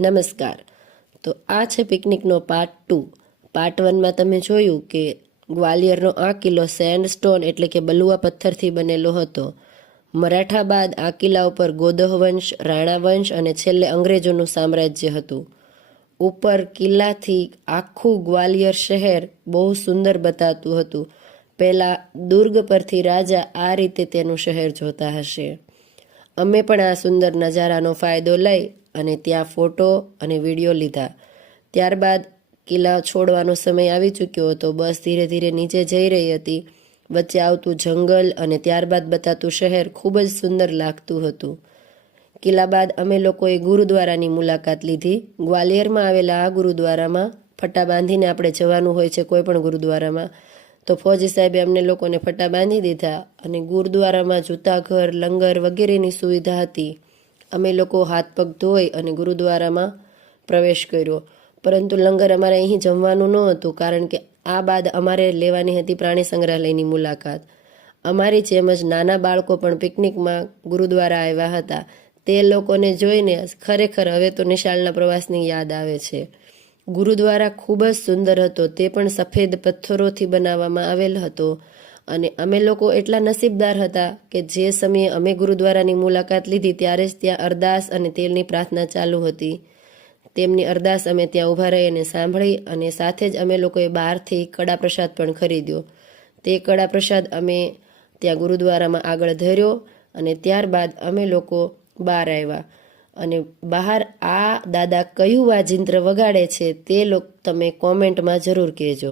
નમસ્કાર. તો આ છે પિકનિકનો પાર્ટ ટુ પાર્ટ વનમાં તમે જોયું કે ગ્વાલિયરનો આ કિલ્લો સેન્ડસ્ટોન એટલે કે બલુઆ પથ્થરથી બનેલો હતો. મરાઠા બાદ આ કિલ્લા ઉપર ગોદહ વંશ, રાણા અને છેલ્લે અંગ્રેજોનું સામ્રાજ્ય હતું. ઉપર કિલ્લાથી આખું ગ્વાલિયર શહેર બહુ સુંદર બતાતું હતું. પહેલાં દુર્ગ પરથી રાજા આ રીતે તેનું શહેર જોતા હશે. અમે પણ આ સુંદર નજારાનો ફાયદો લઈ અને ત્યાં ફોટો અને વીડિયો લીધા. ત્યારબાદ કિલ્લા છોડવાનો સમય આવી ચૂક્યો હતો. બસ ધીરે ધીરે નીચે જઈ રહી હતી. વચ્ચે આવતું જંગલ અને ત્યારબાદ બતાતું શહેર ખૂબ જ સુંદર લાગતું હતું. કિલ્લા બાદ અમે લોકોએ ગુરુદ્વારાની મુલાકાત લીધી. ગ્વાલિયરમાં આવેલા આ ગુરુદ્વારામાં ફટા બાંધીને આપણે જવાનું હોય છે કોઈ પણ ગુરુદ્વારામાં. તો ફોજી સાહેબે અમને લોકોને ફટા બાંધી દીધા અને ગુરુદ્વારામાં જૂતા ઘર લંગર વગેરેની સુવિધા હતી. અમે લોકો હાથ પગ ધોઈ અને ગુરુદ્વારામાં પ્રવેશ કર્યો. પરંતુ લંગર અમારે અહીં જમવાનું ન હતું કારણ કે આ બાદ અમારે લેવાની હતી પ્રાણી સંગ્રહાલયની મુલાકાત. અમારી જેમ જ નાના બાળકો પણ પિકનિકમાં ગુરુદ્વારા આવ્યા હતા. તે લોકોને જોઈને ખરેખર હવે તો નિશાળના પ્રવાસની યાદ આવે છે. ગુરુદ્વારા ખૂબ જ સુંદર હતો, તે પણ સફેદ પથ્થરોથી બનાવવામાં આવેલ હતો. અને અમે લોકો એટલા નસીબદાર હતા કે જે સમયે અમે ગુરુદ્વારાની મુલાકાત લીધી ત્યારે જ ત્યાં અરદાસ અને તેલની પ્રાર્થના ચાલુ હતી. તેમની અરદાસ અમે ત્યાં ઊભા રહી અને સાંભળી અને સાથે જ અમે લોકોએ બહારથી કડા પ્રસાદ પણ ખરીદ્યો. તે કડા પ્રસાદ અમે ત્યાં ગુરુદ્વારામાં આગળ ધર્યો અને ત્યારબાદ અમે લોકો બહાર આવ્યા. અને બહાર આ દાદા કયું વાજિંત્ર વગાડે છે તે લોક, તમે કોમેન્ટમાં જરૂર કહેજો.